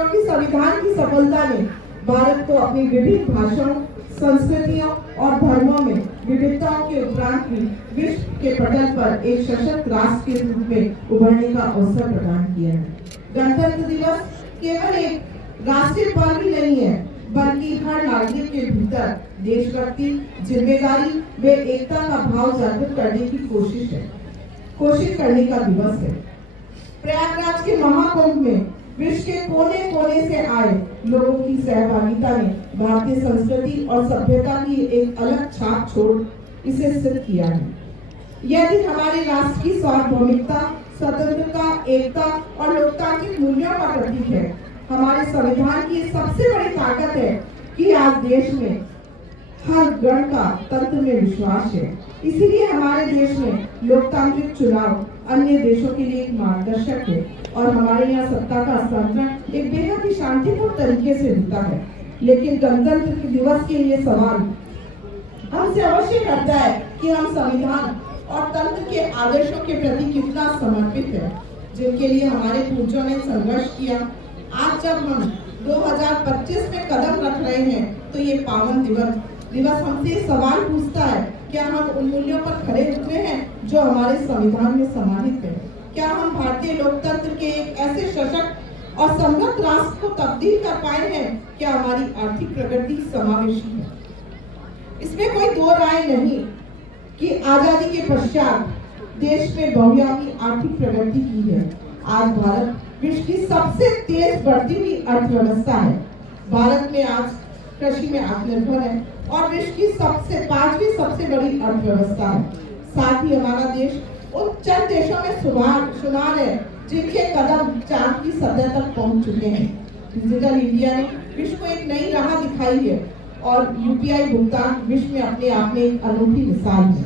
क्योंकि संविधान की सफलता ने भारत को अपनी विभिन्न भाषाओं, संस्कृतियों और धर्मों में विविधताओं के उपरांत भी विश्व के पटल पर एक सशक्त राष्ट्र के रूप में उभरने का अवसर प्रदान किया है। गणतंत्र दिवस केवल एक राष्ट्रीय पर्व ही नहीं है, बल्कि हर नागरिक के भीतर देशभक्ति, जिम्मेदारी व एकता का भाव जागृत करने की कोशिश करने का दिवस है। प्रयागराज के महाकुंभ में विश्व के कोने कोने से आए लोगों की सहभागिता ने भारतीय संस्कृति और सभ्यता की एक अलग छाप छोड़ इसे सिद्ध किया है। यह दिन हमारे राष्ट्र की सार्वभौमिकता, स्वतंत्रता, एकता और लोकतांत्रिक मूल्यों का प्रतीक है। हमारे संविधान की सबसे बड़ी ताकत है कि आज देश में हर गण का तंत्र में विश्वास है। इसीलिए हमारे देश में लोकतांत्रिक चुनाव अन्य देशों के लिए एक मार्गदर्शक है और हमारे यहाँ सत्ता का हस्तांतरण एक बेहद ही शांतिपूर्ण तरीके से होता है। लेकिन गणतंत्र दिवस के ये सवाल हमसे अवश्य करता है कि हम संविधान और तंत्र के आदर्शों के प्रति कितना समर्पित है, जिनके लिए हमारे पूर्वजों ने संघर्ष किया। आज जब हम 2025 में कदम रख रहे हैं, तो ये पावन दिवस हमसे सवाल पूछता है, क्या हम उन मूल्यों पर खरे उतरे हैं जो हमारे संविधान में समाहित है? क्या हम भारतीय लोकतंत्र के एक ऐसे सशक्त और समृद्ध राष्ट्र को तब्दील कर पाए हैं? क्या हमारी आर्थिक प्रगति समावेशी है? इसमें कोई दो राय नहीं कि आजादी के पश्चात देश में बहुआयामी आर्थिक प्रगति की है। आज भारत विश्व की सबसे तेज बढ़ती हुई अर्थव्यवस्था है। भारत में आज कृषि में आत्मनिर्भर है और विश्व की पांचवी सबसे बड़ी अर्थव्यवस्था है। साथ ही हमारा देश उन चंद देशों में शुमार है जिनके कदम चांद की सतह तक पहुंच चुके हैं। डिजिटल इंडिया ने विश्व को एक नई राह दिखाई है और यूपीआई भुगतान विश्व में अपने आप में एक अनूठी मिसाल है।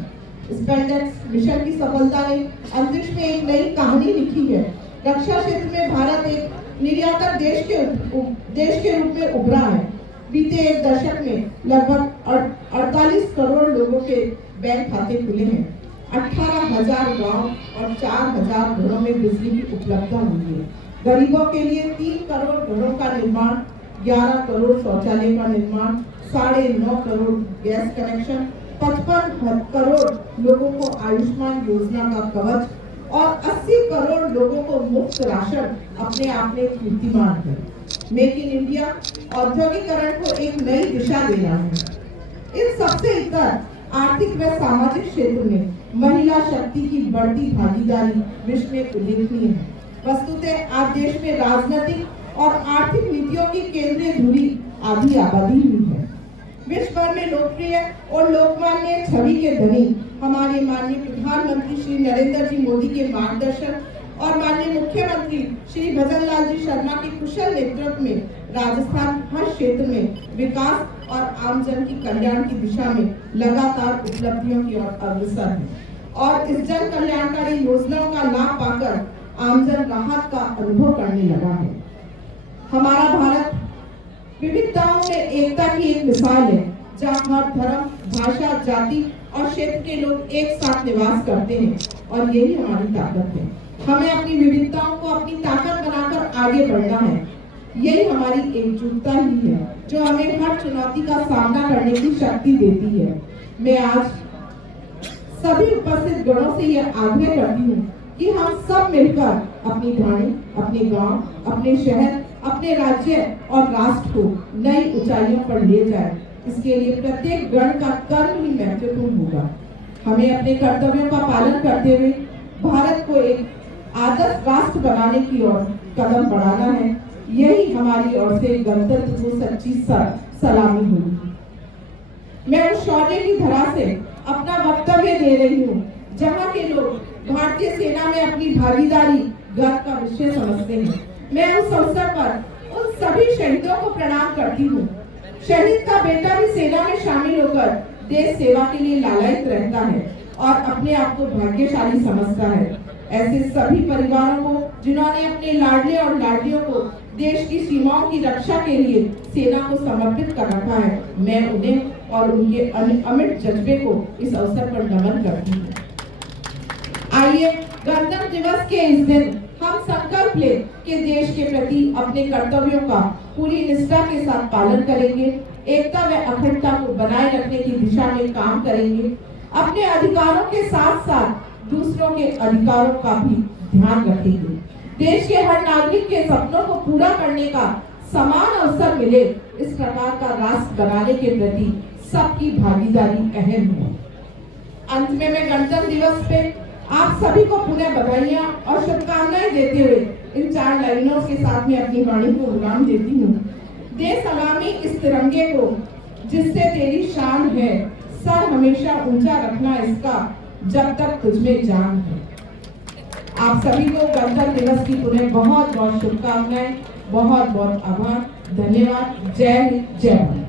स्पेंडेक्स मिशन की सफलता ने अंतरिक्ष में एक नई कहानी लिखी है। रक्षा क्षेत्र में भारत एक निर्यातक देश के रूप में उभरा है। बीते एक दशक में लगभग 48 करोड़ लोगों के बैंक खाते खुले हैं। 18,000 गांव और 4,000 घरों में बिजली की उपलब्धता हुई है। गरीबों के लिए 3 करोड़ घरों का निर्माण, 11 करोड़ शौचालय का निर्माण, 9.5 करोड़ गैस कनेक्शन, 55 करोड़ लोगों को आयुष्मान योजना का कवच और 80 करोड़ लोगों को मुफ्त राशन अपने आप में कीर्तिमान है। मेक इन इंडिया औद्योगिकरण को एक नई दिशा दे रहा है। इन सबसे इतर आर्थिक व सामाजिक क्षेत्र में महिला शक्ति की बढ़ती भागीदारी विश्व में उल्लेखनीय है। वस्तुतः आज देश में राजनीतिक और आर्थिक नीतियों की केंद्रीय धुरी आधी आबादी हुई है। विश्व भर में लोकप्रिय और लोकमान्य छवि के धनी हमारे माननीय प्रधानमंत्री श्री नरेंद्र जी मोदी के मार्गदर्शन और माननीय मुख्यमंत्री श्री भजन लाल जी शर्मा के कुशल नेतृत्व में राजस्थान हर क्षेत्र में विकास और आमजन की कल्याण की दिशा में लगातार उपलब्धियों की ओर अग्रसर है और इस जन कल्याणकारी योजनाओं का लाभ पाकर आमजन राहत का अनुभव करने लगा है। हमारा भारत विविधताओं में एकता की एक मिसाल है, जहाँ हर धर्म, भाषा, जाति और क्षेत्र के लोग एक साथ निवास करते हैं और यही हमारी ताकत है। हमें अपनी विविधताओं को अपनी ताकत बनाकर आगे बढ़ना है। यही हमारी एकजुटता ही है जो हमें हर चुनौती का सामना करने की शक्ति देती है। मैं आज सभी उपस्थित गणों से यह आग्रह करती हूँ कि हम सब मिलकर अपनी ढाणी, अपने गांव, अपने शहर, अपने राज्य और राष्ट्र को नई ऊंचाइयों पर ले जाए। इसके लिए प्रत्येक गण का कर्म ही महत्वपूर्ण होगा। हमें अपने कर्तव्यों का पालन करते हुए भारत को एक आदर्श राष्ट्र बनाने की ओर कदम बढ़ाना है। यही हमारी ओर से गणतंत्र को सच्ची सलामी होगी। मैं उस शौर्य की धरा से अपना वक्तव्य दे रही हूँ जहाँ के लोग भारतीय सेना में अपनी भागीदारी गर्व का विषय समझते हैं। मैं उस अवसर पर उन सभी शहीदों को प्रणाम करती हूँ। शहीद का बेटा भी सेना में शामिल होकर देश सेवा के लिए लालायित रहता है और अपने आप को भाग्यशाली समझता है। ऐसे सभी परिवारों को जिन्होंने अपने लाडले और लाडलियों को देश की सीमाओं की रक्षा के लिए सेना को समर्पित कर रखा है, मैं उन्हें और उनके अमिट जज्बे को इस अवसर पर नमन करती हूँ। आइए गणतंत्र दिवस के इस दिन हम संकल्प लें कि देश के प्रति अपने कर्तव्यों का पूरी निष्ठा के साथ पालन करेंगे, एकता व अखंडता को बनाए रखने की दिशा में काम करेंगे, अपने अधिकारों के साथ साथ दूसरों के अधिकारों का भी ध्यान रखेंगे। देश के हर नागरिक के सपनों को पूरा करने का समान अवसर मिले, इस प्रकार का राष्ट्र बनाने के प्रति सबकी भागीदारी अहम है। अंत में मैं गणतंत्र दिवस पे आप सभी को पुनः बधाइयां और शुभकामनाएं देते हुए इन 4 लाइनों के साथ में अपनी वाणी को विराम देती हूँ। दे सलामी इस तिरंगे को जिससे तेरी शान है, सर हमेशा ऊंचा रखना इसका जब तक तुझमें जान है। आप सभी को गणतंत्र दिवस की पुनः बहुत बहुत शुभकामनाएं, बहुत बहुत आभार, धन्यवाद। जय हिंद, जय भारत।